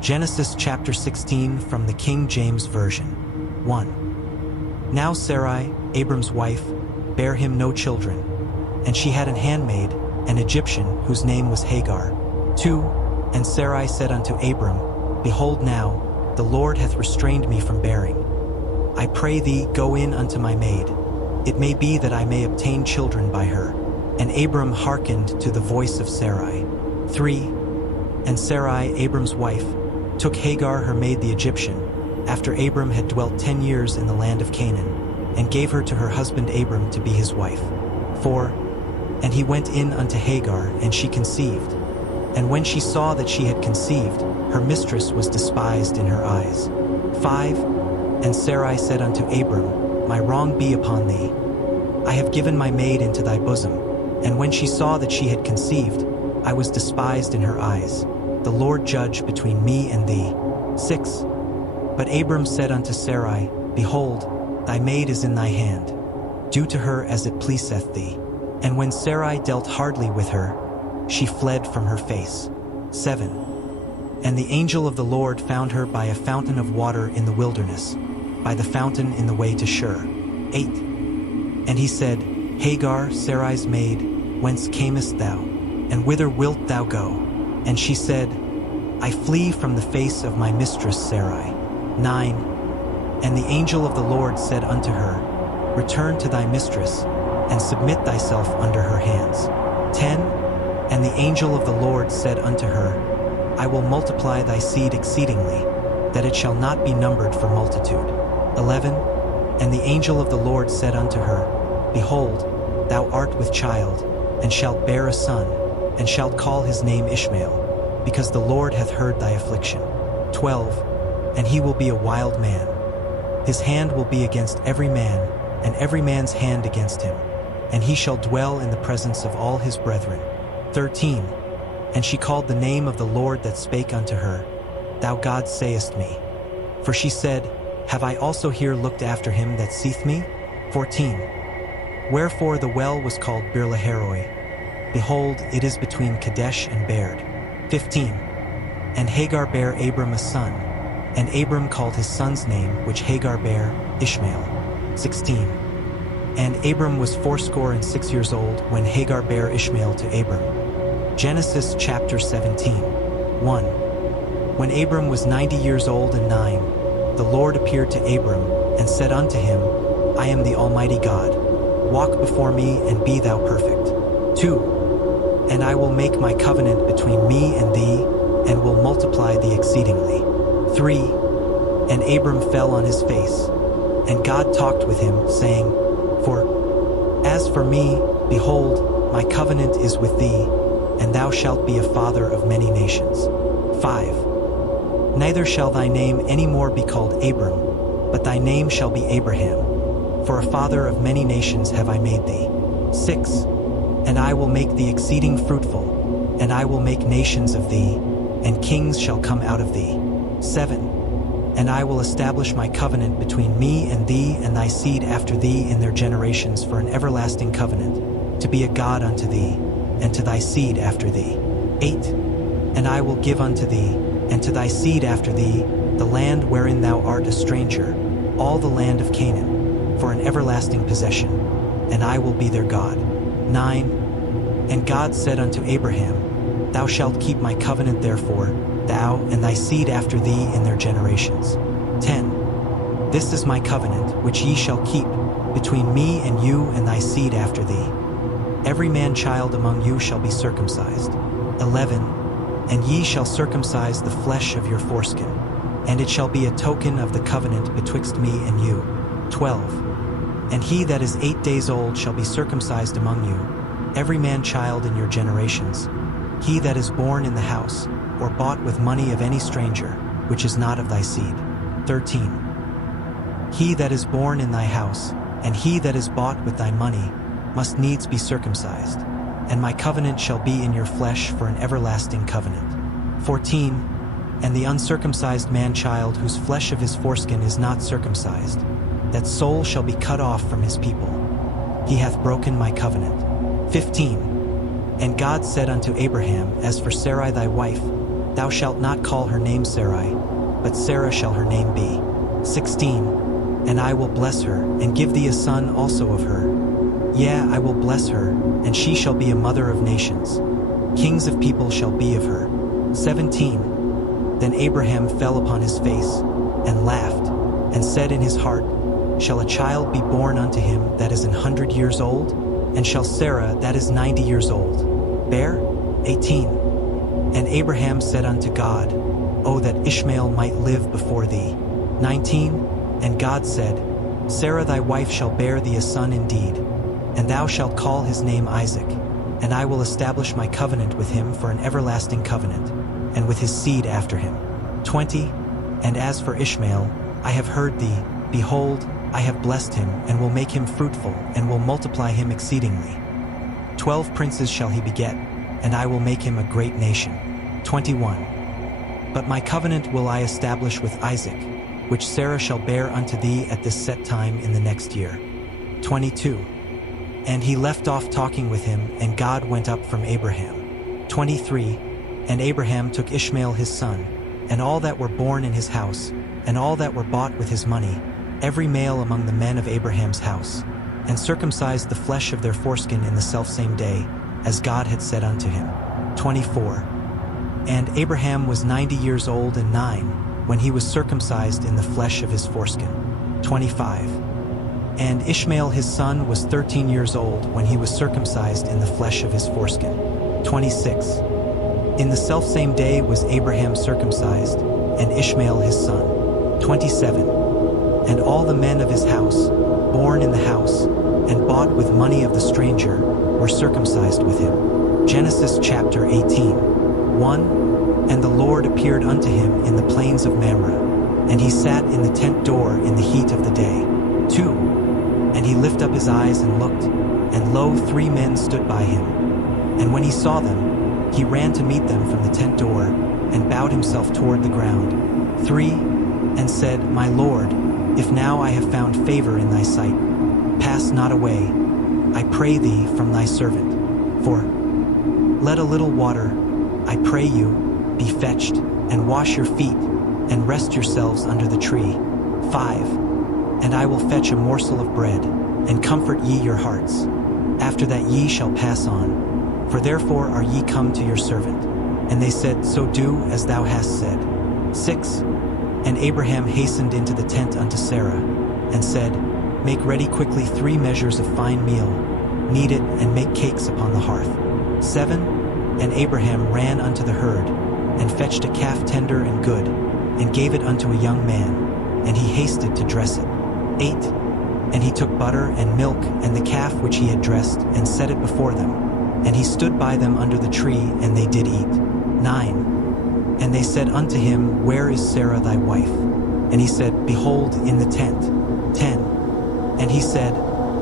Genesis chapter 16 from the King James Version. 1. Now Sarai, Abram's wife, bare him no children, and she had an handmaid, an Egyptian, whose name was Hagar. 2. And Sarai said unto Abram, Behold now, the Lord hath restrained me from bearing. I pray thee, go in unto my maid. It may be that I may obtain children by her. And Abram hearkened to the voice of Sarai. 3. And Sarai, Abram's wife, took Hagar her maid the Egyptian, after Abram had dwelt 10 years in the land of Canaan, and gave her to her husband Abram to be his wife. 4. And he went in unto Hagar, and she conceived. And when she saw that she had conceived, her mistress was despised in her eyes. 5. And Sarai said unto Abram, My wrong be upon thee. I have given my maid into thy bosom. And when she saw that she had conceived, I was despised in her eyes. The Lord judge between me and thee. 6. But Abram said unto Sarai, Behold, thy maid is in thy hand. Do to her as it pleaseth thee. And when Sarai dealt hardly with her, she fled from her face. 7. And the angel of the Lord found her by a fountain of water in the wilderness, by the fountain in the way to Shur. 8. And he said, Hagar, Sarai's maid, whence camest thou? And whither wilt thou go? And she said, I flee from the face of my mistress Sarai. 9. And the angel of the Lord said unto her, Return to thy mistress, and submit thyself under her hands. 10. And the angel of the Lord said unto her, I will multiply thy seed exceedingly, that it shall not be numbered for multitude. 11. And the angel of the Lord said unto her, Behold, thou art with child, and shalt bear a son, and shalt call his name Ishmael, because the Lord hath heard thy affliction. 12. And he will be a wild man. His hand will be against every man, and every man's hand against him, and he shall dwell in the presence of all his brethren. 13. And she called the name of the Lord that spake unto her, Thou God sayest me. For she said, Have I also here looked after him that seeth me? 14. Wherefore the well was called Beer-lahai-roi. Behold, it is between Kadesh and Bered. 15. And Hagar bare Abram a son, and Abram called his son's name, which Hagar bare, Ishmael. 16. And Abram was 86 years old when Hagar bare Ishmael to Abram. Genesis chapter 17. 1. When Abram was 90 years old and 9, the Lord appeared to Abram, and said unto him, I am the Almighty God. Walk before me, and be thou perfect. 2. And I will make my covenant between me and thee, and will multiply thee exceedingly. 3. And Abram fell on his face, and God talked with him, saying, For as for me, behold, my covenant is with thee, and thou shalt be a father of many nations. 5. Neither shall thy name any more be called Abram, but thy name shall be Abraham, for a father of many nations have I made thee. 6. And I will make thee exceeding fruitful, and I will make nations of thee, and kings shall come out of thee. 7. And I will establish my covenant between me and thee and thy seed after thee in their generations for an everlasting covenant, to be a God unto thee, and to thy seed after thee. 8. And I will give unto thee, and to thy seed after thee, the land wherein thou art a stranger, all the land of Canaan, for an everlasting possession, and I will be their God. 9. And God said unto Abraham, Thou shalt keep my covenant therefore, thou and thy seed after thee in their generations. 10. This is my covenant, which ye shall keep, between me and you and thy seed after thee. Every man child among you shall be circumcised. 11. And ye shall circumcise the flesh of your foreskin, and it shall be a token of the covenant betwixt me and you. 12. And he that is 8 days old shall be circumcised among you, every man child in your generations, he that is born in the house, or bought with money of any stranger, which is not of thy seed. 13. He that is born in thy house, and he that is bought with thy money, must needs be circumcised, and my covenant shall be in your flesh for an everlasting covenant. 14. And the uncircumcised man-child whose flesh of his foreskin is not circumcised, that soul shall be cut off from his people. He hath broken my covenant. 15. And God said unto Abraham, As for Sarai thy wife, Thou shalt not call her name Sarai, but Sarah shall her name be. 16. And I will bless her, and give thee a son also of her. Yea, I will bless her, and she shall be a mother of nations. Kings of people shall be of her. 17. Then Abraham fell upon his face, and laughed, and said in his heart, Shall a child be born unto him that is 100 years old? And shall Sarah that is 90 years old bear? 18. And Abraham said unto God, O that Ishmael might live before thee. 19. And God said, Sarah thy wife shall bear thee a son indeed, and thou shalt call his name Isaac, and I will establish my covenant with him for an everlasting covenant, and with his seed after him. 20. And as for Ishmael, I have heard thee, behold, I have blessed him, and will make him fruitful, and will multiply him exceedingly. 12 princes shall he beget, and I will make him a great nation. 21. But my covenant will I establish with Isaac, which Sarah shall bear unto thee at this set time in the next year. 22. And he left off talking with him, and God went up from Abraham. 23. And Abraham took Ishmael his son, and all that were born in his house, and all that were bought with his money, every male among the men of Abraham's house, and circumcised the flesh of their foreskin in the selfsame day, as God had said unto him. 24. And Abraham was 90 years old and 9, when he was circumcised in the flesh of his foreskin. 25. And Ishmael his son was 13 years old when he was circumcised in the flesh of his foreskin. 26. In the selfsame day was Abraham circumcised, and Ishmael his son. 27. And all the men of his house, born in the house, and bought with money of the stranger, were circumcised with him. Genesis chapter 18. 1. And the Lord appeared unto him in the plains of Mamre, and he sat in the tent door in the heat of the day. 2. And he lifted up his eyes and looked, and lo, 3 men stood by him. And when he saw them, he ran to meet them from the tent door, and bowed himself toward the ground. 3. And said, My Lord, if now I have found favor in thy sight, pass not away, I pray thee, from thy servant. 4. Let a little water, I pray you, be fetched, and wash your feet, and rest yourselves under the tree. 5. And I will fetch a morsel of bread, and comfort ye your hearts. After that ye shall pass on, for therefore are ye come to your servant. And they said, So do as thou hast said. 6. And Abraham hastened into the tent unto Sarah, and said, Make ready quickly 3 measures of fine meal, knead it, and make cakes upon the hearth. 7. And Abraham ran unto the herd, and fetched a calf tender and good, and gave it unto a young man, and he hasted to dress it. 8. And he took butter and milk and the calf which he had dressed, and set it before them. And he stood by them under the tree, and they did eat. 9. And they said unto him, Where is Sarah thy wife? And he said, Behold, in the tent. 10. And he said,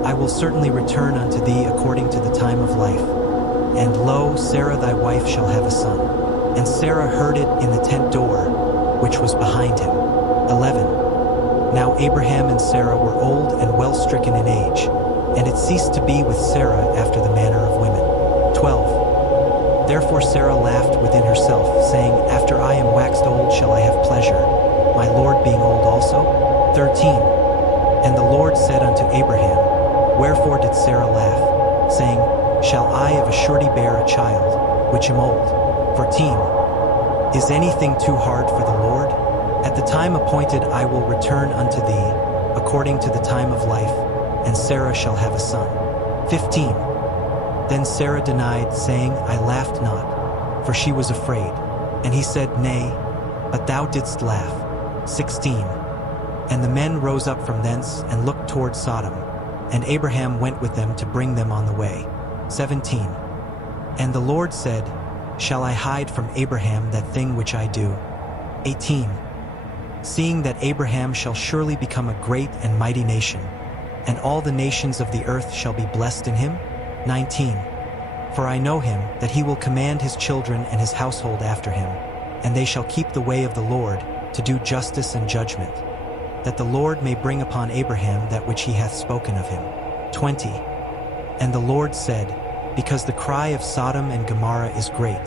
I will certainly return unto thee according to the time of life. And lo, Sarah thy wife shall have a son. And Sarah heard it in the tent door, which was behind him. 11. Now Abraham and Sarah were old and well stricken in age, and it ceased to be with Sarah after the manner of women. 12. Therefore Sarah laughed within herself, saying, After I am waxed old shall I have pleasure, my Lord being old also? 13. And the Lord said unto Abraham, Wherefore did Sarah laugh, saying, Shall I of a surety bear a child, which am old? 14. Is anything too hard for the Lord? At the time appointed I will return unto thee, according to the time of life, and Sarah shall have a son. 15. Then Sarah denied, saying, I laughed not, for she was afraid. And he said, Nay, but thou didst laugh. 16. And the men rose up from thence, and looked toward Sodom, and Abraham went with them to bring them on the way. 17. And the Lord said, Shall I hide from Abraham that thing which I do? 18. Seeing that Abraham shall surely become a great and mighty nation, and all the nations of the earth shall be blessed in him? 19. For I know him, that he will command his children and his household after him, and they shall keep the way of the Lord, to do justice and judgment, that the Lord may bring upon Abraham that which he hath spoken of him. 20. And the Lord said, Because the cry of Sodom and Gomorrah is great,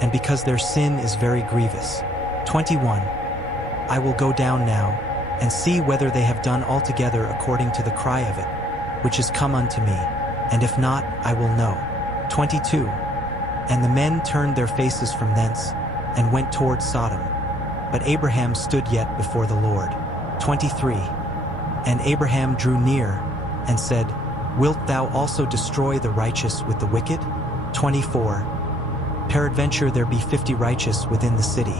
and because their sin is very grievous. 21. I will go down now, and see whether they have done altogether according to the cry of it, which is come unto me, and if not, I will know. 22. And the men turned their faces from thence, and went toward Sodom. But Abraham stood yet before the Lord. 23. And Abraham drew near, and said, Wilt thou also destroy the righteous with the wicked? 24. Peradventure there be 50 righteous within the city.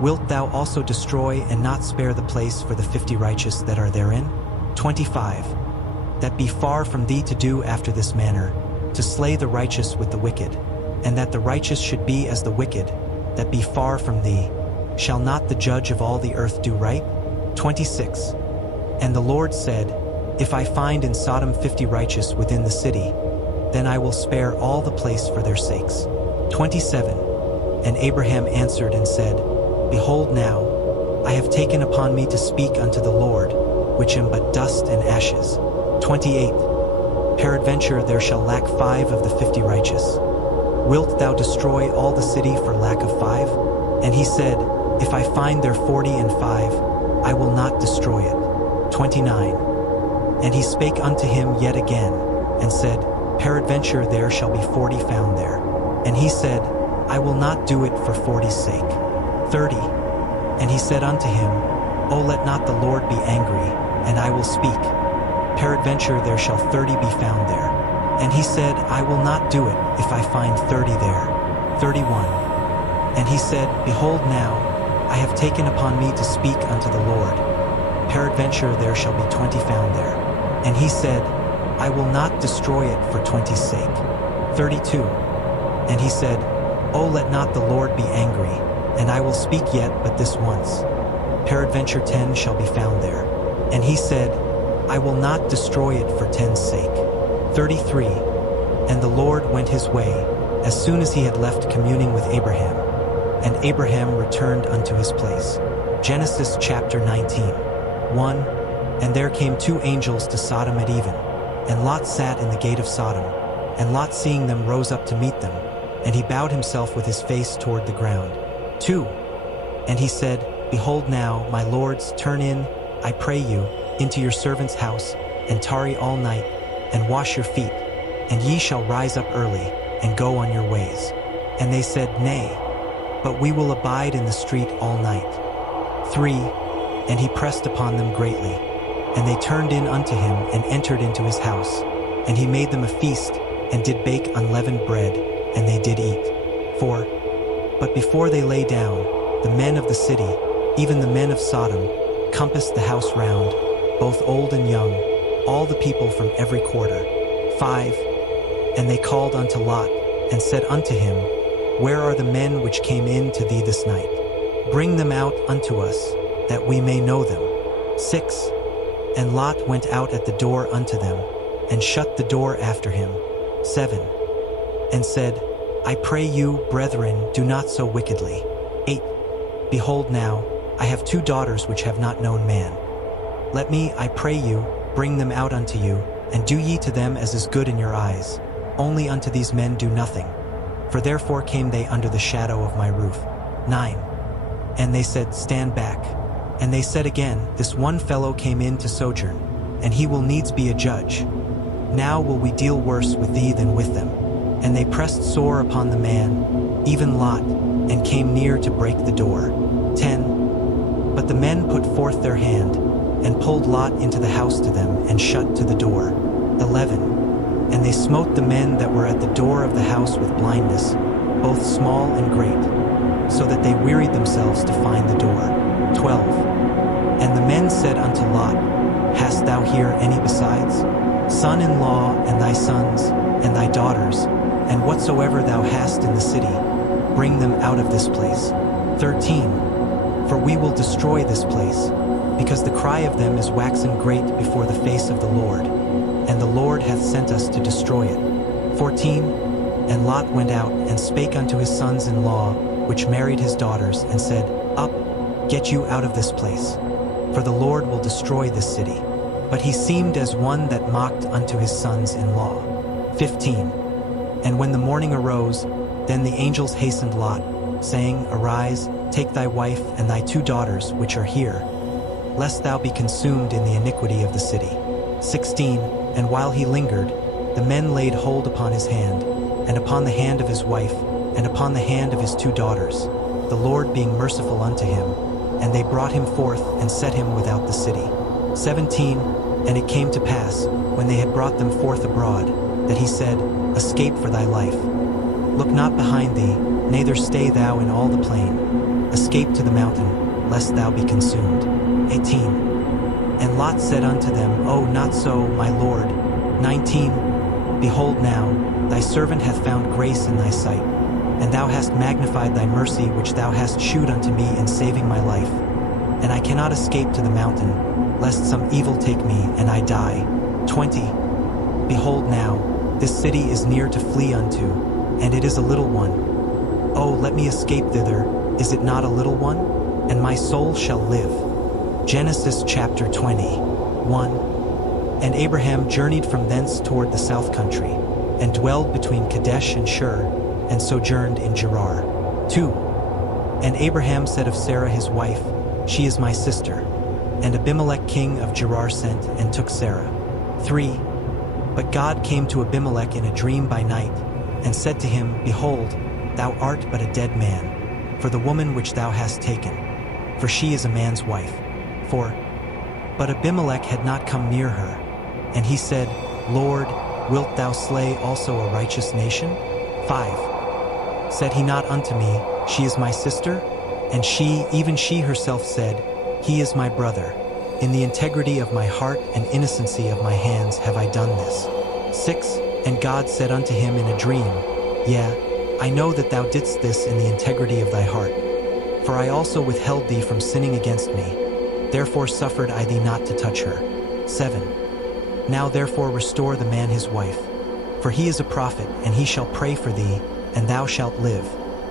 Wilt thou also destroy and not spare the place for the 50 righteous that are therein? 25. That be far from thee to do after this manner, to slay the righteous with the wicked, and that the righteous should be as the wicked, that be far from thee. Shall not the judge of all the earth do right? 26. And the Lord said, If I find in Sodom 50 righteous within the city, then I will spare all the place for their sakes. 27. And Abraham answered and said, Behold now, I have taken upon me to speak unto the Lord, which am but dust and ashes. 28. Peradventure there shall lack 5 of the 50 righteous. Wilt thou destroy all the city for lack of 5? And he said, If I find there 40 and 5, I will not destroy it. 29. And he spake unto him yet again, and said, Peradventure there shall be 40 found there. And he said, I will not do it for 40's sake. 30. And he said unto him, O let not the Lord be angry, and I will speak. Peradventure there shall 30 be found there. And he said, I will not do it, if I find 30 there. 31. And he said, Behold now, I have taken upon me to speak unto the Lord. Peradventure there shall be 20 found there. And he said, I will not destroy it for 20's sake. 32. And he said, O let not the Lord be angry, and I will speak yet but this once. Peradventure 10 shall be found there. And he said, I will not destroy it for 10's sake. 33. And the Lord went his way, as soon as he had left communing with Abraham. And Abraham returned unto his place. Genesis chapter 19. 1. And there came 2 angels to Sodom at even, and Lot sat in the gate of Sodom. And Lot seeing them rose up to meet them, and he bowed himself with his face toward the ground. 2. And he said, Behold now, my lords, turn in, I pray you, into your servant's house, and tarry all night, and wash your feet, and ye shall rise up early, and go on your ways. And they said, Nay, but we will abide in the street all night. 3. And he pressed upon them greatly, and they turned in unto him, and entered into his house. And he made them a feast, and did bake unleavened bread, and they did eat. 4. But before they lay down, the men of the city, even the men of Sodom, compassed the house round, both old and young, all the people from every quarter. 5. And they called unto Lot, and said unto him, Where are the men which came in to thee this night? Bring them out unto us, that we may know them. 6. And Lot went out at the door unto them, and shut the door after him. 7. And said, I pray you, brethren, do not so wickedly. 8. Behold now, I have 2 daughters which have not known man. Let me, I pray you, bring them out unto you, and do ye to them as is good in your eyes. Only unto these men do nothing. For therefore came they under the shadow of my roof. 9. And they said, Stand back. And they said again, This one fellow came in to sojourn, and he will needs be a judge. Now will we deal worse with thee than with them. And they pressed sore upon the man, even Lot, and came near to break the door. 10. But the men put forth their hand, and pulled Lot into the house to them, and shut to the door. 11. And they smote the men that were at the door of the house with blindness, both small and great, so that they wearied themselves to find the door. 12. And the men said unto Lot, Hast thou here any besides? Son-in-law, and thy sons, and thy daughters, and whatsoever thou hast in the city, bring them out of this place. 13. For we will destroy this place, because the cry of them is waxen great before the face of the Lord, and the Lord hath sent us to destroy it. 14. And Lot went out, and spake unto his sons-in-law, which married his daughters, and said, Up, get you out of this place, for the Lord will destroy this city. But he seemed as one that mocked unto his sons-in-law. 15. And when the morning arose, Then the angels hastened Lot, saying, Arise, take thy wife and thy 2 daughters which are here, lest thou be consumed in the iniquity of the city. 16. And while he lingered, the men laid hold upon his hand, and upon the hand of his wife, and upon the hand of his 2 daughters, the Lord being merciful unto him, and they brought him forth and set him without the city. 17. And it came to pass, when they had brought them forth abroad, that he said, Escape for thy life. Look not behind thee, neither stay thou in all the plain. Escape to the mountain, lest thou be consumed. 18. And Lot said unto them, O, not so, my lord. 19. Behold now, thy servant hath found grace in thy sight, and thou hast magnified thy mercy which thou hast shewed unto me in saving my life. And I cannot escape to the mountain, lest some evil take me and I die. 20. Behold now, this city is near to flee unto, and it is a little one. O, let me escape thither, is it not a little one? And my soul shall live. Genesis chapter 21. And Abraham journeyed from thence toward the south country, and dwelled between Kadesh and Shur, and sojourned in Gerar. 2. And Abraham said of Sarah his wife, She is my sister. And Abimelech king of Gerar sent and took Sarah. 3. But God came to Abimelech in a dream by night, and said to him, Behold, thou art but a dead man, for the woman which thou hast taken, for she is a man's wife. 4. But Abimelech had not come near her, and he said, Lord, wilt thou slay also a righteous nation? 5. Said he not unto me, She is my sister? And she, even she herself said, He is my brother. In the integrity of my heart and innocency of my hands have I done this. 6. And God said unto him in a dream, Yea, I know that thou didst this in the integrity of thy heart. For I also withheld thee from sinning against me. Therefore suffered I thee not to touch her. 7. Now therefore restore the man his wife. For he is a prophet, and he shall pray for thee, and thou shalt live.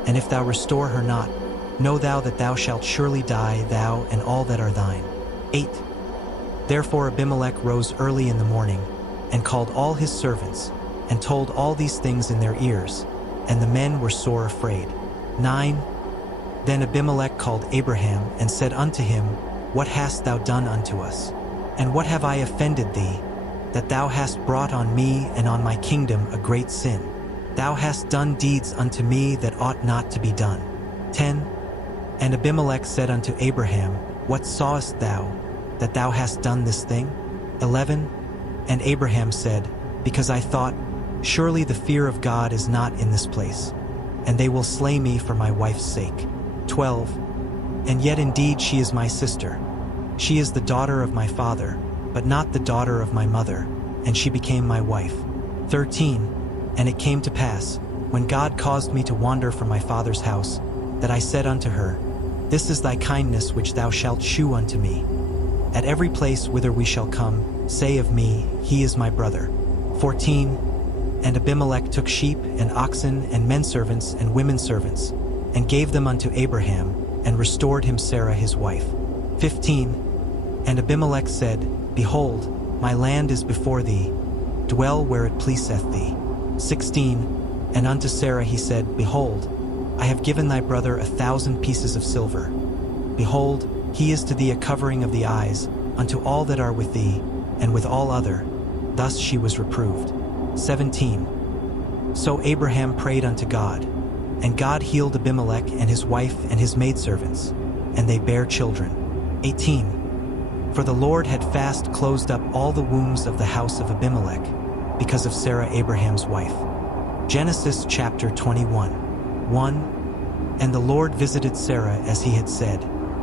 And if thou restore her not, know thou that thou shalt surely die, thou and all that are thine. 8. Therefore Abimelech rose early in the morning, and called all his servants, and told all these things in their ears, and the men were sore afraid. 9. Then Abimelech called Abraham, and said unto him, What hast thou done unto us? And what have I offended thee, that thou hast brought on me and on my kingdom a great sin? Thou hast done deeds unto me that ought not to be done. 10. And Abimelech said unto Abraham, What sawest thou, that thou hast done this thing? 11. And Abraham said, Because I thought, Surely the fear of God is not in this place, and they will slay me for my wife's sake. 12. And yet indeed she is my sister. She is the daughter of my father, but not the daughter of my mother, and she became my wife. 13. And it came to pass, when God caused me to wander from my father's house, that I said unto her, This is thy kindness which thou shalt shew unto me. At every place whither we shall come, say of me, He is my brother. 14. And Abimelech took sheep and oxen and men servants and women servants, and gave them unto Abraham, and restored him Sarah his wife. 15. And Abimelech said, Behold, my land is before thee, dwell where it pleaseth thee. 16. And unto Sarah he said, Behold, I have given thy brother 1,000 pieces of silver. Behold, he is to thee a covering of the eyes, unto all that are with thee, and with all other. Thus she was reproved. 17. So Abraham prayed unto God, and God healed Abimelech and his wife and his maidservants, and they bare children. 18. For the Lord had fast closed up all the wombs of the house of Abimelech, because of Sarah Abraham's wife. Genesis chapter 21. 1. And the Lord visited Sarah as he had said,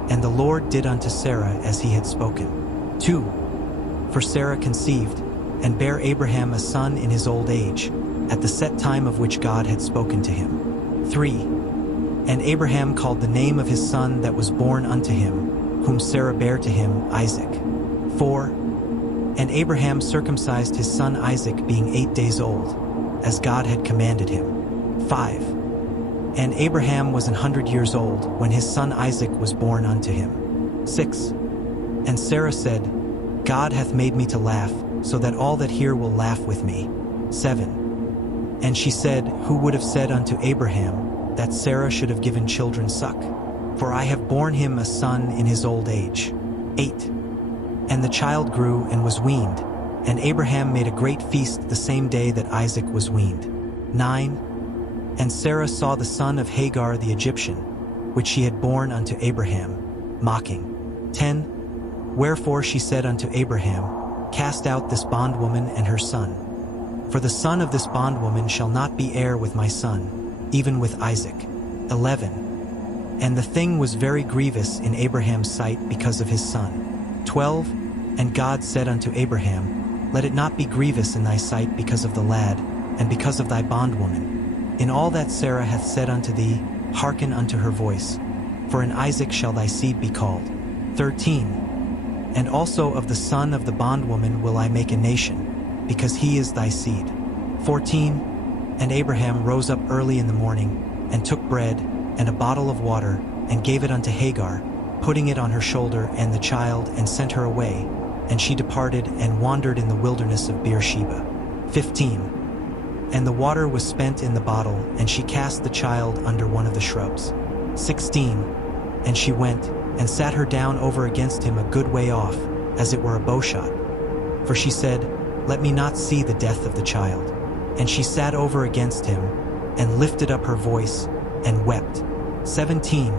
and the Lord did unto Sarah as he had spoken. 2. For Sarah conceived, and bare Abraham a son in his old age, at the set time of which God had spoken to him. 3. And Abraham called the name of his son that was born unto him, whom Sarah bare to him, Isaac. 4. And Abraham circumcised his son Isaac being 8 days old, as God had commanded him. 5. And Abraham was 100 years old when his son Isaac was born unto him. 6. And Sarah said, God hath made me to laugh, so that all that hear will laugh with me. 7. And she said, Who would have said unto Abraham that Sarah should have given children suck? For I have borne him a son in his old age. 8. And the child grew and was weaned, and Abraham made a great feast the same day that Isaac was weaned. 9. And Sarah saw the son of Hagar the Egyptian, which she had borne unto Abraham, mocking. 10. Wherefore she said unto Abraham, Cast out this bondwoman and her son. For the son of this bondwoman shall not be heir with my son, even with Isaac. 11. And the thing was very grievous in Abraham's sight because of his son. 12. And God said unto Abraham, Let it not be grievous in thy sight because of the lad, and because of thy bondwoman. In all that Sarah hath said unto thee, hearken unto her voice. For in Isaac shall thy seed be called. 13. And also of the son of the bondwoman will I make a nation, because he is thy seed. 14. And Abraham rose up early in the morning, and took bread, and a bottle of water, and gave it unto Hagar, putting it on her shoulder and the child, and sent her away. And she departed and wandered in the wilderness of Beersheba. 15. And the water was spent in the bottle, and she cast the child under one of the shrubs. 16. And she went, and sat her down over against him a good way off, as it were a bowshot. For she said, Let me not see the death of the child. And she sat over against him, and lifted up her voice, and wept. 17.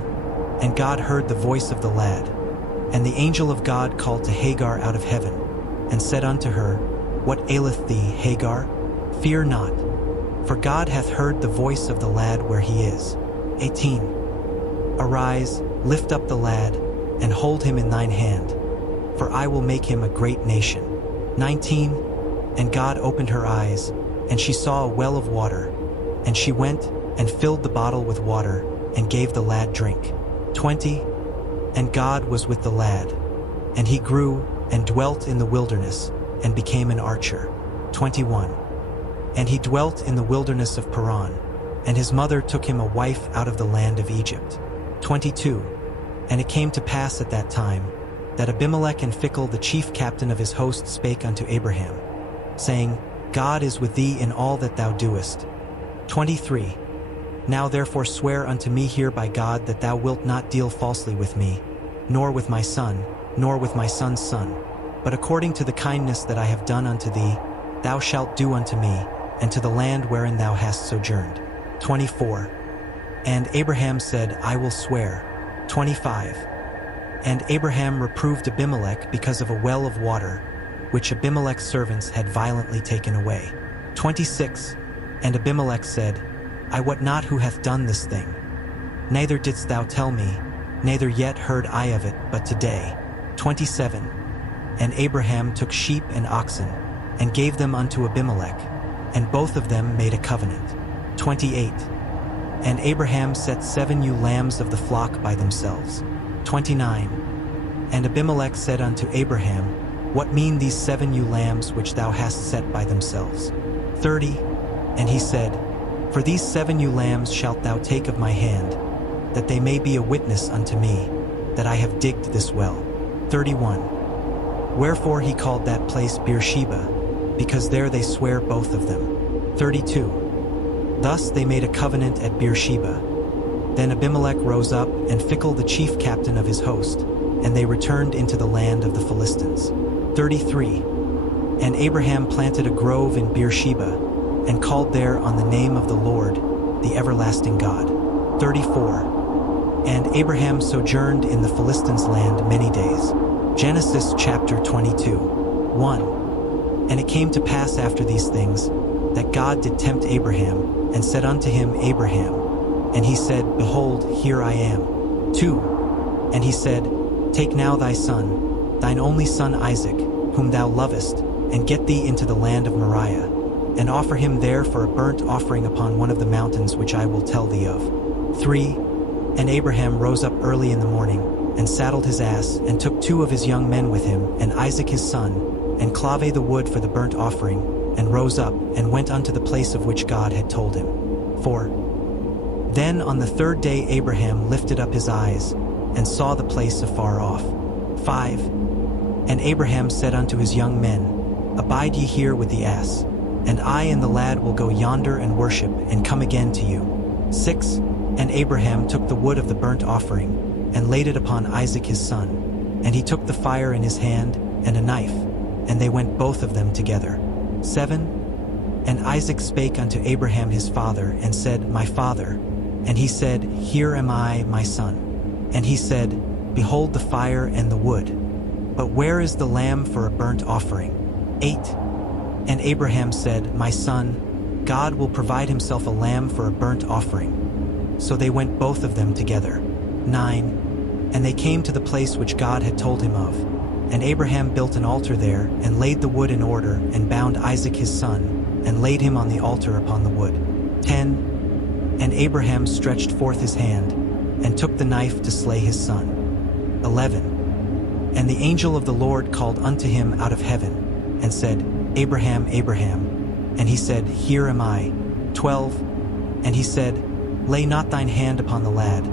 And God heard the voice of the lad. And the angel of God called to Hagar out of heaven, and said unto her, What aileth thee, Hagar? Fear not, for God hath heard the voice of the lad where he is. 18. Arise, lift up the lad, and hold him in thine hand, for I will make him a great nation. 19. And God opened her eyes, and she saw a well of water, and she went and filled the bottle with water, and gave the lad drink. 20. And God was with the lad, and he grew and dwelt in the wilderness, and became an archer. 21. And he dwelt in the wilderness of Paran, and his mother took him a wife out of the land of Egypt. 22. And it came to pass at that time, that Abimelech and Phicol the chief captain of his host spake unto Abraham, saying, God is with thee in all that thou doest. 23. Now therefore swear unto me here by God that thou wilt not deal falsely with me, nor with my son, nor with my son's son, but according to the kindness that I have done unto thee, thou shalt do unto me, and to the land wherein thou hast sojourned. 24. And Abraham said, I will swear. 25. And Abraham reproved Abimelech because of a well of water, which Abimelech's servants had violently taken away. 26. And Abimelech said, I wot not who hath done this thing. Neither didst thou tell me, neither yet heard I of it, but today. 27. And Abraham took sheep and oxen, and gave them unto Abimelech, and both of them made a covenant. 28. And Abraham set 7 ewe lambs of the flock by themselves. 29. And Abimelech said unto Abraham, What mean these 7 ewe lambs which thou hast set by themselves? 30. And he said, For these 7 ewe lambs shalt thou take of my hand, that they may be a witness unto me, that I have digged this well. 31. Wherefore he called that place Beersheba, because there they swear both of them. 32. Thus they made a covenant at Beersheba. Then Abimelech rose up, and Phicol the chief captain of his host, and they returned into the land of the Philistines. 33. And Abraham planted a grove in Beersheba, and called there on the name of the Lord, the everlasting God. 34. And Abraham sojourned in the Philistines' land many days. Genesis chapter 22. 1. And it came to pass after these things, that God did tempt Abraham, and said unto him, Abraham. And he said, Behold, here I am. 2. And he said, Take now thy son, thine only son Isaac, whom thou lovest, and get thee into the land of Moriah, and offer him there for a burnt offering upon one of the mountains which I will tell thee of. 3. And Abraham rose up early in the morning, and saddled his ass, and took 2 of his young men with him, and Isaac his son, and clave the wood for the burnt offering, and rose up, and went unto the place of which God had told him. 4. Then on the 3rd day Abraham lifted up his eyes, and saw the place afar off. 5. And Abraham said unto his young men, Abide ye here with the ass. and I and the lad will go yonder and worship and come again to you. 6. And Abraham took the wood of the burnt offering, and laid it upon Isaac his son. And he took the fire in his hand, and a knife, and they went both of them together. 7. And Isaac spake unto Abraham his father, and said, My father. And he said, Here am I, my son. And he said, Behold the fire and the wood, but where is the lamb for a burnt offering? 8. And Abraham said, My son, God will provide himself a lamb for a burnt offering. So they went both of them together. 9. And they came to the place which God had told him of. And Abraham built an altar there, and laid the wood in order, and bound Isaac his son, and laid him on the altar upon the wood. 10. And Abraham stretched forth his hand, and took the knife to slay his son. 11. And the angel of the Lord called unto him out of heaven, and said, Abraham, Abraham. And he said, Here am I. 12. And he said, Lay not thine hand upon the lad,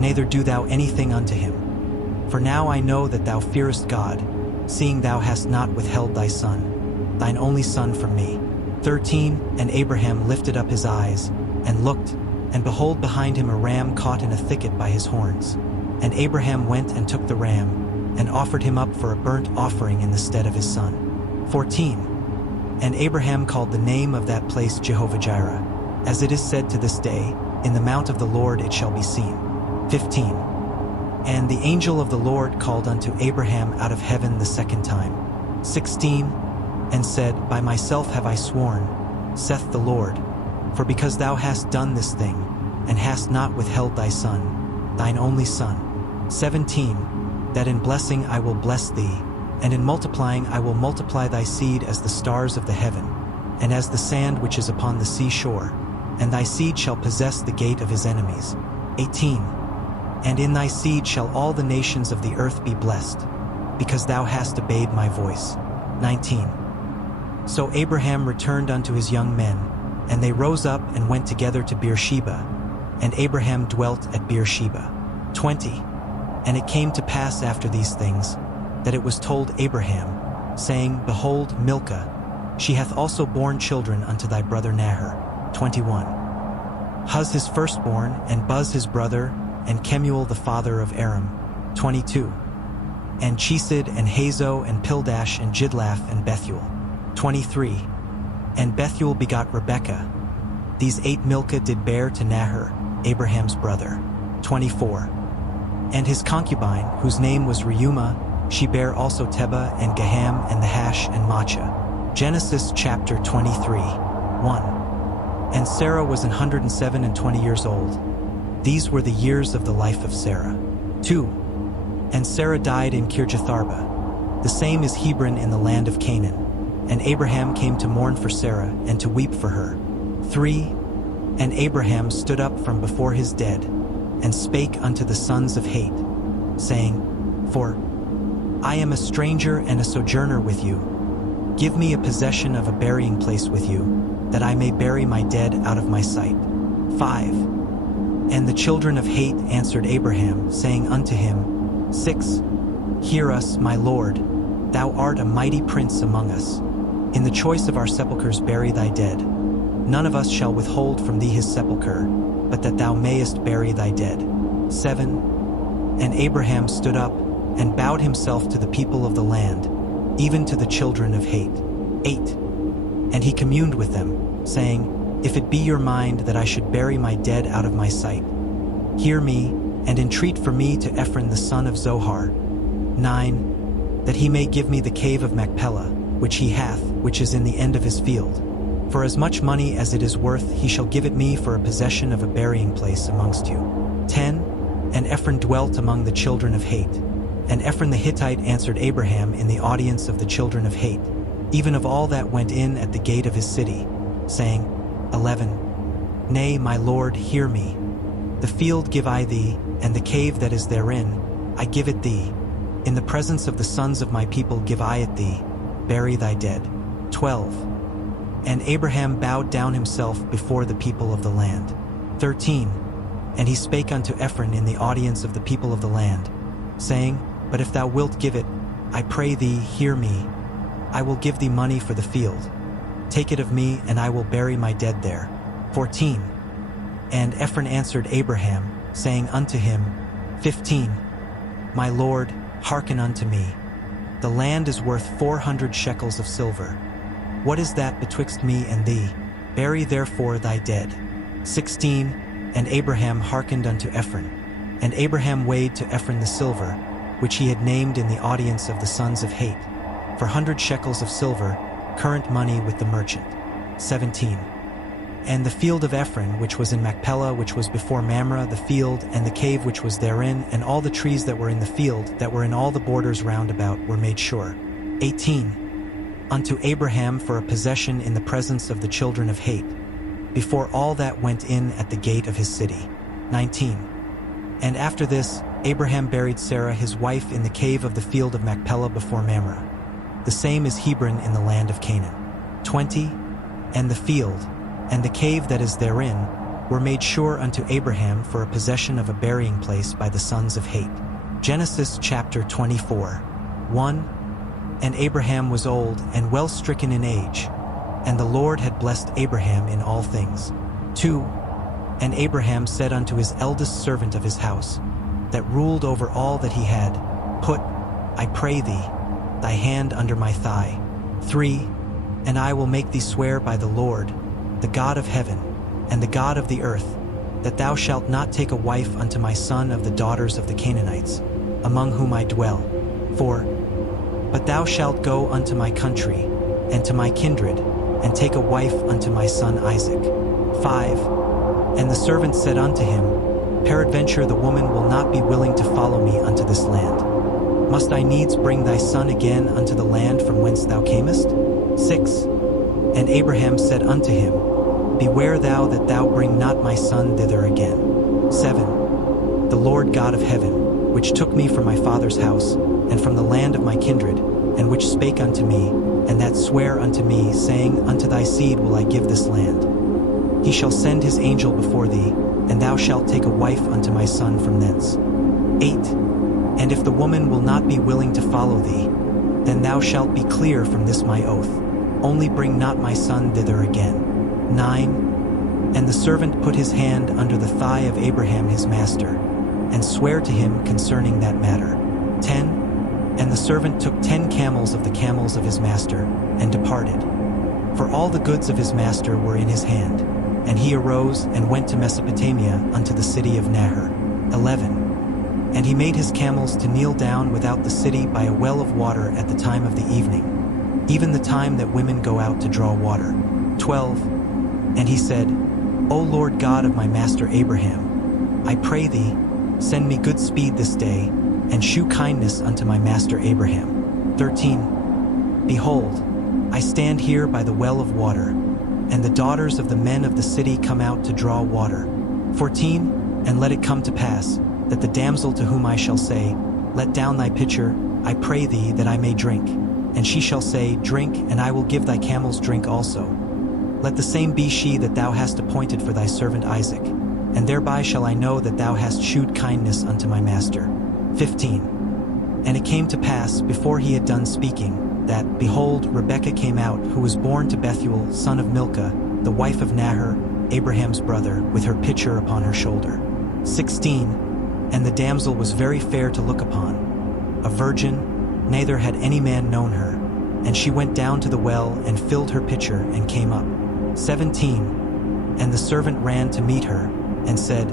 neither do thou anything unto him. For now I know that thou fearest God, seeing thou hast not withheld thy son, thine only son, from me. 13. And Abraham lifted up his eyes, and looked, and behold, behind him a ram caught in a thicket by his horns. And Abraham went and took the ram, and offered him up for a burnt offering in the stead of his son. 14. And Abraham called the name of that place Jehovah-Jireh, as it is said to this day, In the mount of the Lord it shall be seen. 15. And the angel of the Lord called unto Abraham out of heaven the second time. 16. And said, By myself have I sworn, saith the Lord, for because thou hast done this thing, and hast not withheld thy son, thine only son. 17. That in blessing I will bless thee, and in multiplying I will multiply thy seed as the stars of the heaven, and as the sand which is upon the seashore, and thy seed shall possess the gate of his enemies. 18. And in thy seed shall all the nations of the earth be blessed, because thou hast obeyed my voice. 19. So Abraham returned unto his young men, and they rose up and went together to Beersheba, and Abraham dwelt at Beersheba. 20. And it came to pass after these things, that it was told Abraham, saying, Behold, Milcah, she hath also borne children unto thy brother Nahor. 21. Huz his firstborn, and Buz his brother, and Kemuel the father of Aram. 22. And Chesed, and Hazo, and Pildash, and Jidlaph, and Bethuel. 23. And Bethuel begot Rebekah. These 8 Milcah did bear to Nahor, Abraham's brother. 24. And his concubine, whose name was Reumah, she bare also Tebah, and Gaham, and the Hash, and Maachah. Genesis chapter 23. 1. And Sarah was 107 and 20 years old. These were the years of the life of Sarah. 2. And Sarah died in Kirjatharba. The same is Hebron in the land of Canaan. And Abraham came to mourn for Sarah, and to weep for her. 3. And Abraham stood up from before his dead, and spake unto the sons of Het, saying, For I am a stranger and a sojourner with you. Give me a possession of a burying place with you, that I may bury my dead out of my sight. 5. And the children of Het answered Abraham, saying unto him, 6. Hear us, my Lord, thou art a mighty prince among us. In the choice of our sepulchres bury thy dead. None of us shall withhold from thee his sepulchre, but that thou mayest bury thy dead. 7. And Abraham stood up, and bowed himself to the people of the land, even to the children of Het. 8. And he communed with them, saying, If it be your mind that I should bury my dead out of my sight, hear me, and entreat for me to Ephron the son of Zohar. 9. That he may give me the cave of Machpelah, which he hath, which is in the end of his field. For as much money as it is worth, he shall give it me for a possession of a burying place amongst you. 10. And Ephron dwelt among the children of Het. And Ephron the Hittite answered Abraham in the audience of the children of Het, even of all that went in at the gate of his city, saying, 11. Nay, my Lord, hear me. The field give I thee, and the cave that is therein, I give it thee. In the presence of the sons of my people give I it thee. Bury thy dead. 12. And Abraham bowed down himself before the people of the land. 13. And he spake unto Ephron in the audience of the people of the land, saying, But if thou wilt give it, I pray thee, hear me. I will give thee money for the field. Take it of me, and I will bury my dead there. 14. And Ephron answered Abraham, saying unto him, 15. My Lord, hearken unto me. The land is worth 400 shekels of silver. What is that betwixt me and thee? Bury therefore thy dead. 16. And Abraham hearkened unto Ephron. And Abraham weighed to Ephron the silver, which he had named in the audience of the sons of Het, for 100 shekels of silver, current money with the merchant. 17. And the field of Ephron, which was in Machpelah, which was before Mamre, the field, and the cave which was therein, and all the trees that were in the field, that were in all the borders round about, were made sure. 18. Unto Abraham for a possession in the presence of the children of Het, before all that went in at the gate of his city. 19. And after this, Abraham buried Sarah his wife in the cave of the field of Machpelah before Mamre. The same is Hebron in the land of Canaan. 20. And the field, and the cave that is therein, were made sure unto Abraham for a possession of a burying place by the sons of Het. Genesis chapter 24. 1. And Abraham was old and well stricken in age, and the Lord had blessed Abraham in all things. 2. And Abraham said unto his eldest servant of his house, that ruled over all that he had, Put, I pray thee, thy hand under my thigh. 3. And I will make thee swear by the Lord, the God of heaven, and the God of the earth, that thou shalt not take a wife unto my son of the daughters of the Canaanites, among whom I dwell. 4. But thou shalt go unto my country, and to my kindred, and take a wife unto my son Isaac. 5. And the servant said unto him, Peradventure the woman will not be willing to follow me unto this land. Must I needs bring thy son again unto the land from whence thou camest? 6. And Abraham said unto him, Beware thou that thou bring not my son thither again. 7. The Lord God of heaven, which took me from my father's house, and from the land of my kindred, and which spake unto me, and that sware unto me, saying, Unto thy seed will I give this land. He shall send his angel before thee, and thou shalt take a wife unto my son from thence. 8. And if the woman will not be willing to follow thee, then thou shalt be clear from this my oath. Only bring not my son thither again. 9. And the servant put his hand under the thigh of Abraham his master, and sware to him concerning that matter. 10. And the servant took 10 camels of the camels of his master, and departed. For all the goods of his master were in his hand. And he arose and went to Mesopotamia unto the city of Nahor. 11. And he made his camels to kneel down without the city by a well of water at the time of the evening, even the time that women go out to draw water. 12. And he said, O Lord God of my master Abraham, I pray thee, send me good speed this day, and shew kindness unto my master Abraham. 13. Behold, I stand here by the well of water, and the daughters of the men of the city come out to draw water. 14. And let it come to pass, that the damsel to whom I shall say, Let down thy pitcher, I pray thee, that I may drink. And she shall say, Drink, and I will give thy camels drink also. Let the same be she that thou hast appointed for thy servant Isaac, and thereby shall I know that thou hast shewed kindness unto my master. 15. And it came to pass, before he had done speaking, that, behold, Rebekah came out, who was born to Bethuel, son of Milcah, the wife of Nahor, Abraham's brother, with her pitcher upon her shoulder. 16. And the damsel was very fair to look upon, a virgin, neither had any man known her. And she went down to the well, and filled her pitcher, and came up. 17. And the servant ran to meet her, and said,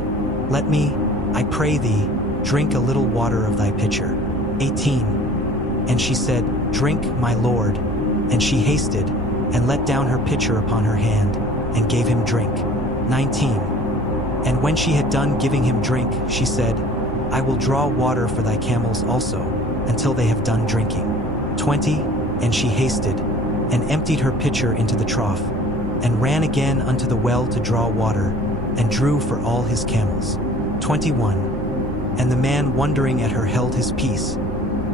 Let me, I pray thee, drink a little water of thy pitcher. 18. And she said, Drink, my lord. And she hasted, and let down her pitcher upon her hand, and gave him drink. 19. And when she had done giving him drink, she said, I will draw water for thy camels also, until they have done drinking. 20. And she hasted, and emptied her pitcher into the trough, and ran again unto the well to draw water, and drew for all his camels. 21. And the man wondering at her held his peace,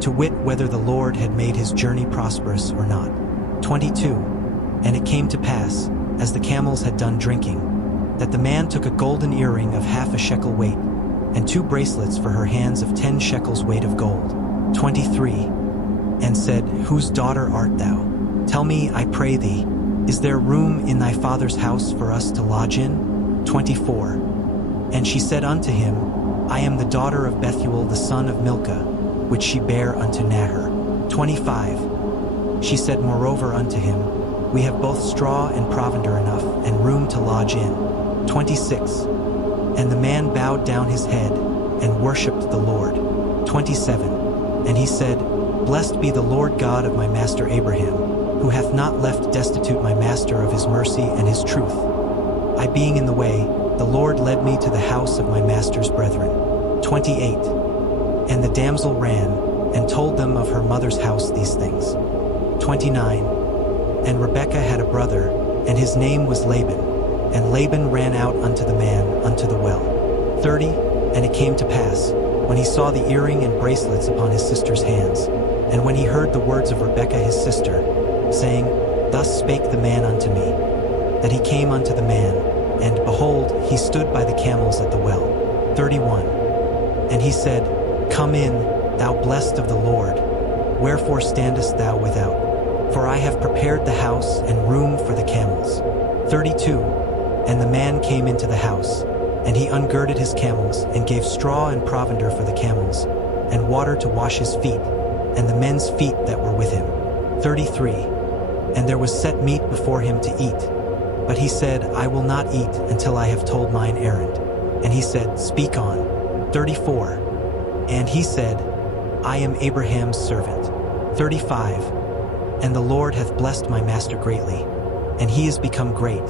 to wit whether the Lord had made his journey prosperous or not. 22. And it came to pass, as the camels had done drinking, that the man took a golden earring of 1/2 shekel weight, and 2 bracelets for her hands of 10 shekels weight of gold. 23. And said, Whose daughter art thou? Tell me, I pray thee. Is there room in thy father's house for us to lodge in? 24. And she said unto him, I am the daughter of Bethuel the son of Milcah, which she bare unto Nahor. 25. She said moreover unto him, We have both straw and provender enough, and room to lodge in. 26. And the man bowed down his head, and worshipped the Lord. 27. And he said, Blessed be the Lord God of my master Abraham, who hath not left destitute my master of his mercy and his truth. I being in the way, the Lord led me to the house of my master's brethren. 28. And the damsel ran, and told them of her mother's house these things. 29. And Rebekah had a brother, and his name was Laban. And Laban ran out unto the man unto the well. 30. And it came to pass, when he saw the earring and bracelets upon his sister's hands, and when he heard the words of Rebekah his sister, saying, Thus spake the man unto me, that he came unto the man, and behold, he stood by the camels at the well. 31. And he said, Come in, thou blessed of the Lord, wherefore standest thou without? For I have prepared the house and room for the camels. 32. And the man came into the house, and he ungirded his camels, and gave straw and provender for the camels, and water to wash his feet, and the men's feet that were with him. 33. And there was set meat before him to eat. But he said, I will not eat until I have told mine errand. And he said, Speak on. 34. And he said, I am Abraham's servant. 35. And the Lord hath blessed my master greatly, and he is become great.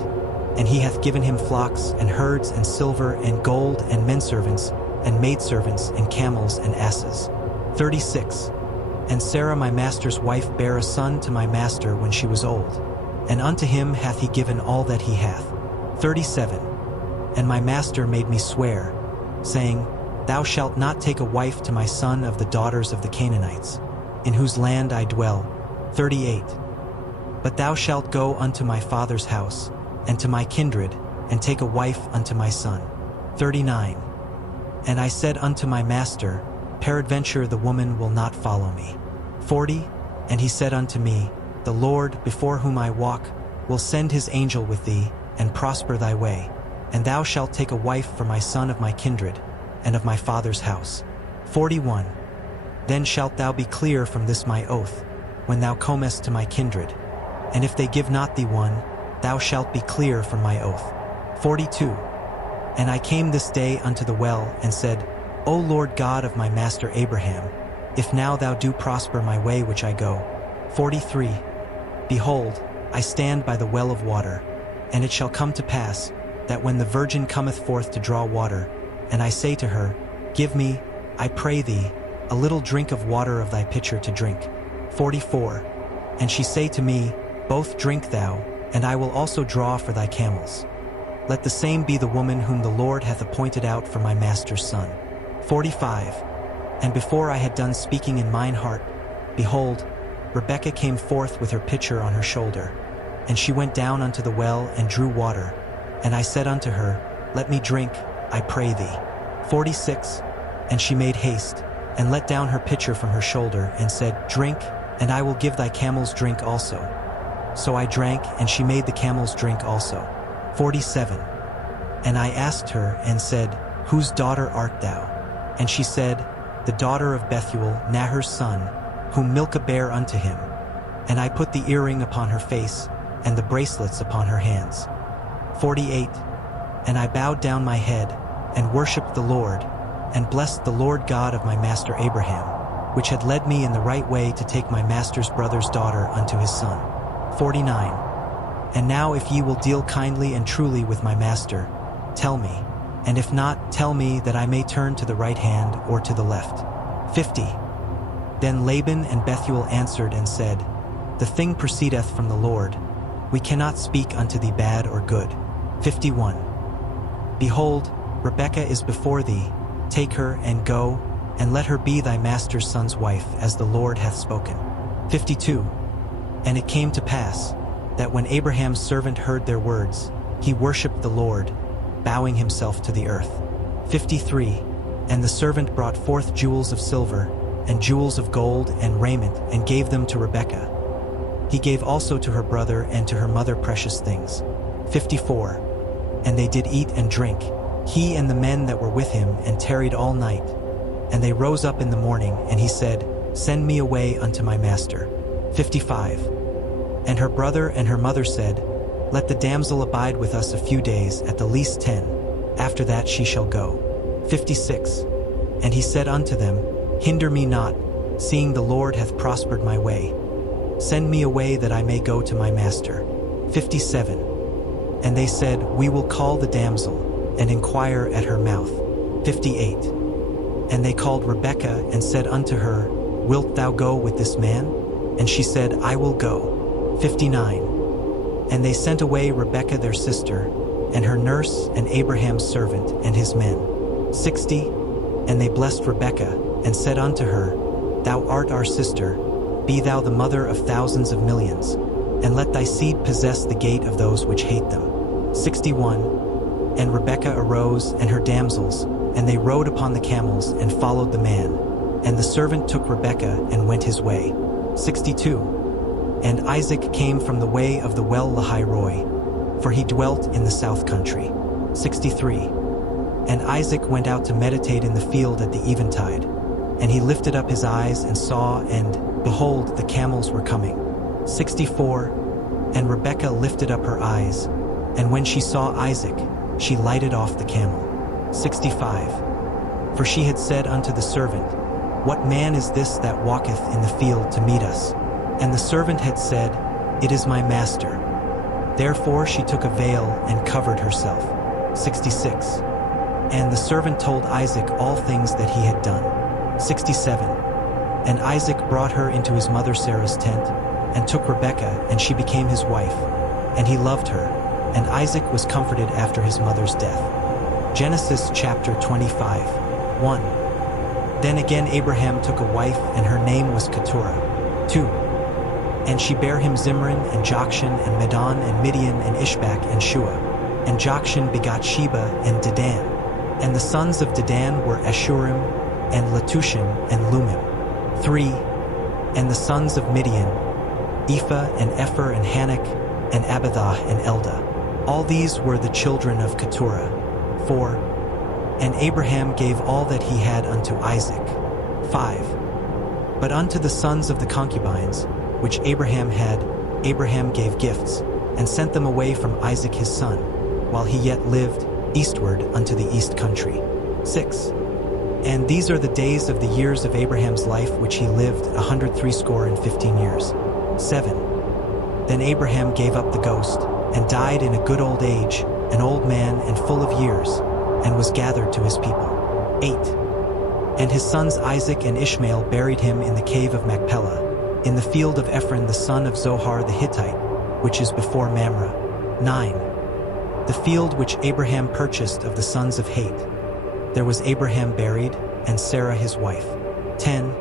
And he hath given him flocks, and herds, and silver, and gold, and menservants, and maidservants, and camels, and asses. 36. And Sarah my master's wife bare a son to my master when she was old, and unto him hath he given all that he hath. 37. And my master made me swear, saying, Thou shalt not take a wife to my son of the daughters of the Canaanites, in whose land I dwell. 38. But thou shalt go unto my father's house, and to my kindred, and take a wife unto my son. 39. And I said unto my master, Peradventure the woman will not follow me. 40. And he said unto me, The Lord, before whom I walk, will send his angel with thee, and prosper thy way. And thou shalt take a wife for my son of my kindred, and of my father's house. 41. Then shalt thou be clear from this my oath, when thou comest to my kindred. And if they give not thee one, thou shalt be clear from my oath. 42. And I came this day unto the well, and said, O Lord God of my master Abraham, if now thou do prosper my way which I go. 43. Behold, I stand by the well of water, and it shall come to pass, that when the virgin cometh forth to draw water, and I say to her, Give me, I pray thee, a little drink of water of thy pitcher to drink. 44. And she say to me, Both drink thou, and I will also draw for thy camels. Let the same be the woman whom the Lord hath appointed out for my master's son. 45. And before I had done speaking in mine heart, behold, Rebekah came forth with her pitcher on her shoulder. And she went down unto the well and drew water. And I said unto her, Let me drink, I pray thee. 46. And she made haste, and let down her pitcher from her shoulder, and said, Drink, and I will give thy camels drink also. So I drank, and she made the camels drink also. 47. And I asked her, and said, Whose daughter art thou? And she said, The daughter of Bethuel, Nahor's son, whom Milcah bare unto him. And I put the earring upon her face, and the bracelets upon her hands. 48. And I bowed down my head, and worshipped the Lord, and blessed the Lord God of my master Abraham, which had led me in the right way to take my master's brother's daughter unto his son. 49. And now if ye will deal kindly and truly with my master, tell me, and if not, tell me that I may turn to the right hand or to the left. 50. Then Laban and Bethuel answered and said, The thing proceedeth from the Lord. We cannot speak unto thee bad or good. 51. Behold, Rebekah is before thee. Take her and go, and let her be thy master's son's wife, as the Lord hath spoken. 52. And it came to pass, that when Abraham's servant heard their words, he worshipped the Lord, bowing himself to the earth. 53. And the servant brought forth jewels of silver, and jewels of gold, and raiment, and gave them to Rebekah. He He gave also to her brother and to her mother precious things. 54. And they did eat and drink, he and the men that were with him, and tarried all night. And they rose up in the morning, and he said, Send me away unto my master. 55. And her brother and her mother said, Let the damsel abide with us a few days, at the least 10. After that she shall go. 56. And he said unto them, Hinder me not, seeing the Lord hath prospered my way. Send me away that I may go to my master. 57. And they said, We will call the damsel, and inquire at her mouth. 58. And they called Rebekah, and said unto her, Wilt thou go with this man? And she said, I will go. 59. And they sent away Rebekah their sister, and her nurse, and Abraham's servant, and his men. 60. And they blessed Rebekah, and said unto her, Thou art our sister, be thou the mother of thousands of millions, and let thy seed possess the gate of those which hate them. 61. And Rebekah arose, and her damsels, and they rode upon the camels, and followed the man. And the servant took Rebekah, and went his way. 62. And Isaac came from the way of the well Lahai-roi, for he dwelt in the south country. 63. And Isaac went out to meditate in the field at the eventide. And he lifted up his eyes and saw, and, behold, the camels were coming. 64. And Rebekah lifted up her eyes, and when she saw Isaac, she lighted off the camel. 65. For she had said unto the servant, What man is this that walketh in the field to meet us? And the servant had said, It is my master. Therefore she took a veil and covered herself. 66. And the servant told Isaac all things that he had done. 67. And Isaac brought her into his mother Sarah's tent, and took Rebekah, and she became his wife. And he loved her, and Isaac was comforted after his mother's death. Genesis chapter 25. 1. Then again Abraham took a wife, and her name was Keturah. 2. And she bare him Zimran, and Jokshan, and Medan, and Midian, and Ishbak, and Shua. And Jokshan begot Sheba, and Dedan. And the sons of Dedan were Ashurim, and Letushim, and Lumim. 3. And the sons of Midian, Ephah, and Epher, and Hanok, and Abitha, and Eldah. All these were the children of Keturah. 4. And Abraham gave all that he had unto Isaac. 5. But unto the sons of the concubines, which Abraham had, Abraham gave gifts, and sent them away from Isaac his son, while he yet lived, eastward unto the east country. 6. And these are the days of the years of Abraham's life which he lived, 160 years. 7. Then Abraham gave up the ghost, and died in a good old age, an old man and full of years, and was gathered to his people. 8. And his sons Isaac and Ishmael buried him in the cave of Machpelah, in the field of Ephron the son of Zohar the Hittite, which is before Mamre. 9. The field which Abraham purchased of the sons of Heth. There was Abraham buried, and Sarah his wife. 10.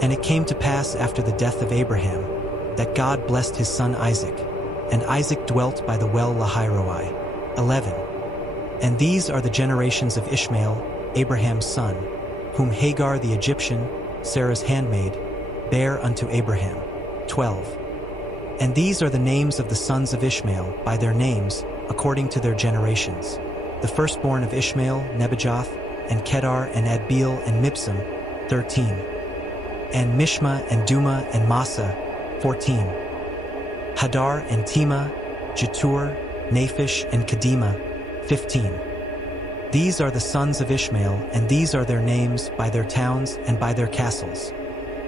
And it came to pass after the death of Abraham, that God blessed his son Isaac, and Isaac dwelt by the well Lahai-roi. 11. And these are the generations of Ishmael, Abraham's son, whom Hagar the Egyptian, Sarah's handmaid, bare unto Abraham. 12. And these are the names of the sons of Ishmael, by their names, according to their generations. The firstborn of Ishmael, Nebajoth, and Kedar, and Adbeel, and Mibsam, 13. And Mishma, and Duma, and Massa, 14. Hadar, and Tema, Jetur, Naphish, and Kedema, 15. These are the sons of Ishmael, and these are their names, by their towns, and by their castles.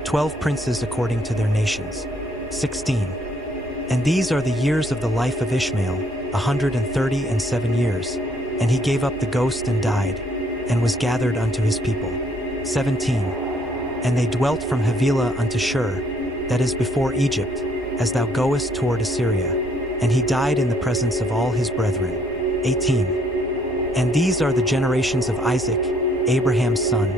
12 princes according to their nations. 16. And these are the years of the life of Ishmael, 137 years. And he gave up the ghost and died, and was gathered unto his people. 17. And they dwelt from Havilah unto Shur, that is before Egypt, as thou goest toward Assyria. And he died in the presence of all his brethren. 18. And these are the generations of Isaac, Abraham's son.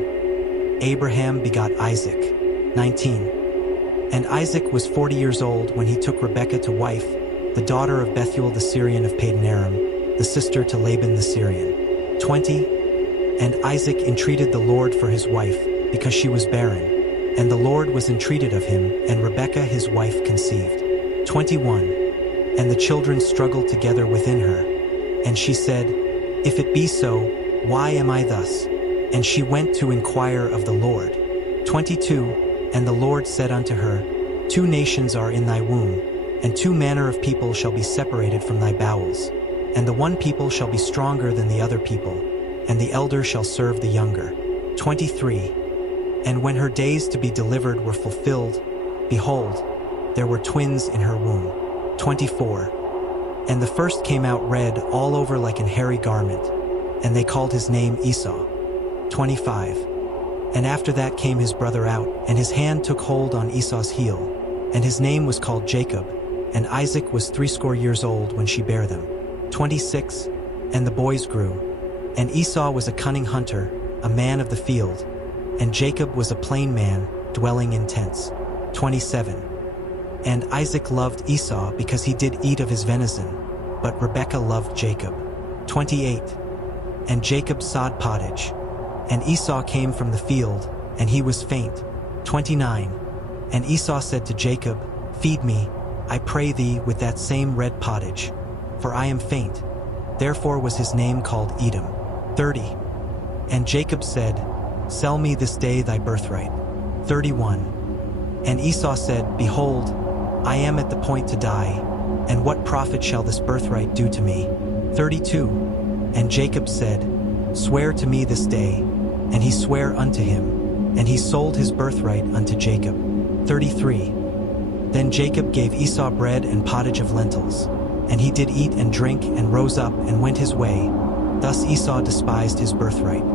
Abraham begot Isaac. 19. And Isaac was 40 years old when he took Rebekah to wife, the daughter of Bethuel the Syrian of Padan-aram, the sister to Laban the Syrian. 20. And Isaac entreated the Lord for his wife, because she was barren. And the Lord was entreated of him, and Rebekah his wife conceived. 21. And the children struggled together within her. And she said, If it be so, why am I thus? And she went to inquire of the Lord. 22. And the Lord said unto her, 2 nations are in thy womb, and 2 manner of people shall be separated from thy bowels. And the one people shall be stronger than the other people, and the elder shall serve the younger. 23. And when her days to be delivered were fulfilled, behold, there were twins in her womb. 24. And the first came out red all over like an hairy garment, and they called his name Esau. 25. And after that came his brother out, and his hand took hold on Esau's heel, and his name was called Jacob, and Isaac was 80 years old when she bare them. 26. And the boys grew, and Esau was a cunning hunter, a man of the field, and Jacob was a plain man, dwelling in tents. 27. And Isaac loved Esau because he did eat of his venison, but Rebekah loved Jacob. 28. And Jacob sod pottage, and Esau came from the field, and he was faint. 29. And Esau said to Jacob, Feed me, I pray thee, with that same red pottage, for I am faint. Therefore was his name called Edom. 30. And Jacob said, Sell me this day thy birthright. 31. And Esau said, Behold, I am at the point to die, and what profit shall this birthright do to me? 32. And Jacob said, Swear to me this day. And he sware unto him, and he sold his birthright unto Jacob. 33. Then Jacob gave Esau bread and pottage of lentils, and he did eat and drink, and rose up and went his way. Thus Esau despised his birthright.